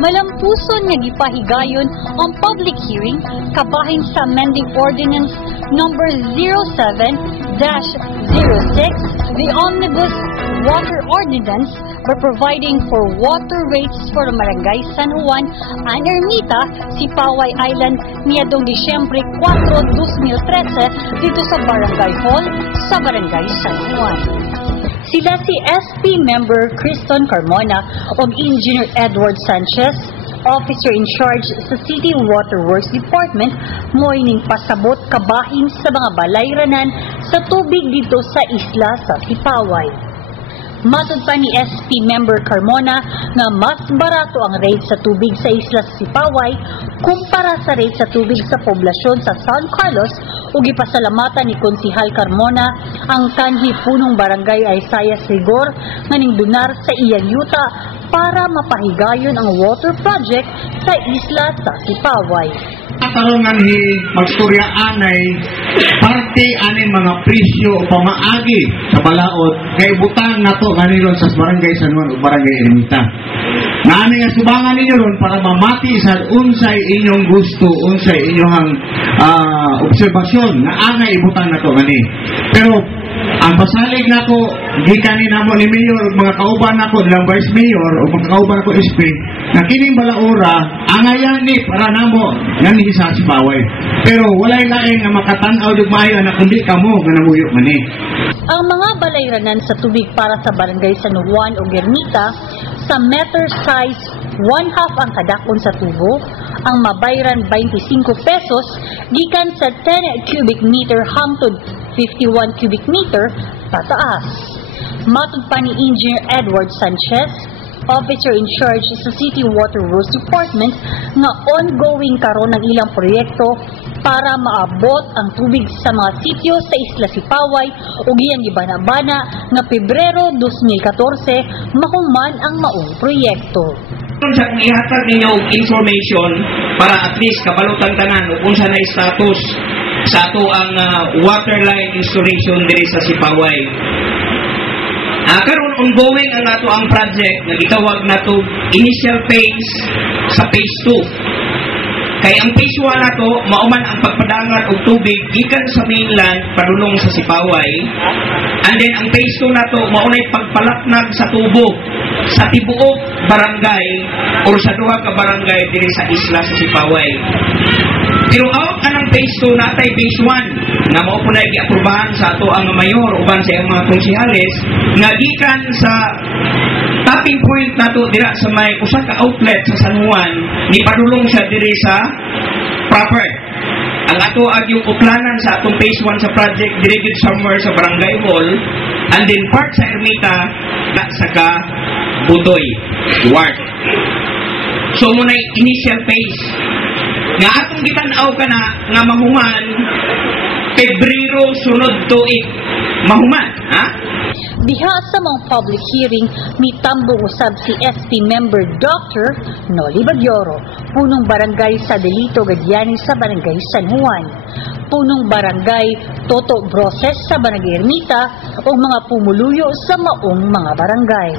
malampuson nga gipahigayon ang public hearing kabahin sa amending ordinance number 07-06, the Omnibus Water Ordinance, by providing for water rates for Barangay San Juan and Ermita, Sipaway Island, niadong Disyembre 4, 2013 dito sa Barangay Hall sa Barangay San Juan. Sila si SP Member Criston Carmona o Engineer Edward Sanchez, Officer in Charge sa City Waterworks Department, moining pasabot kabahin sa mga balayranan sa tubig dito sa isla sa Sipaway. Matod pa ni SP Member Carmona nga mas barato ang rate sa tubig sa isla sa Sipaway kumpara sa rate sa tubig sa poblasyon sa San Carlos, ug gipasalamatan ni Konsihal Carmona ang kanhi punong barangay Isaias Rigor nga ningdunar sa iyang yuta para mapahigayon ang water project sa isla sa Sipaway. Katarungan hi magstorya anay parte ani mga presyo o pamaagi sa balaod kay butang nato kanilon sa Barangay San Juan o Barangay Ermita. Naani nga subangan ninyo ron para mamati sa unsay inyong gusto, unsay inyong obserbasyon na angay ibutang nato gani. Pero ang pasalig nako gikan ni namo ni Mayor ug mga kauban nako nilang Vice Mayor o mga kauban nako SP na kining balaura angayan ni para namo ngani sa Sipaway. Pero walay lain nga makatan-aw jud maayo na kundi kamo nga namuyo man ni. Ang mga balayranan sa tubig para sa Barangay San Juan o Ermita sa meter size 1/2 ang kadakon sa tubo, ang mabayran 25 pesos gikan sa 10 cubic meter hangtod 51 cubic meter pataas. Matod pa ni Engineer Edward Sanchez, Officer in Charge sa City Waterworks Department, nga ongoing karon ng ilang proyekto para maabot ang tubig sa mga sityo sa Isla Sipaway ug iyang gibana-bana nga Pebrero 2014 mahuman ang maong proyekto. Sa ihatag ninyo information para at least kabalutan tanan kung sa na status sa ato ang water line installation diri sa Sipaway. Karon ongoing ang ato ang project nga gitawag nato initial phase sa phase 2. Kay ang phase 1 nato mauman ang pagpadangat og tubig gikan sa mainland padulong sa Sipaway. And then ang phase 2 nato maunay pagpalaknag sa tubo sa tibuok barangay or sa duha ka barangay diri sa isla sa Sipaway. Pero out anang phase 2 natay phase 1 nga mao po na giaprubahan sa ato ang mayor uban sa mga konsehales nga gikan sa tapping point nato dira sa may usa ka outlet sa San Juan ni padulong siya diri sa proper. Ang ato agyong uplanan sa atong phase 1 sa project diri gid somewhere sa Barangay Hall and then part sa Ermita na sa ka Budoy Ward. So muna initial phase nga atong gitan-aw kana nga mahuman Pebrero sunod tuig mahuman, ha? Diha sa mga public hearing, mitambong usab si SP Member Dr. Noli Bagyoro, punong barangay sa Delito Gadiani sa Barangay San Juan, punong barangay Toto Broses sa Barangay Ermita, o mga pumuluyo sa maong mga barangay.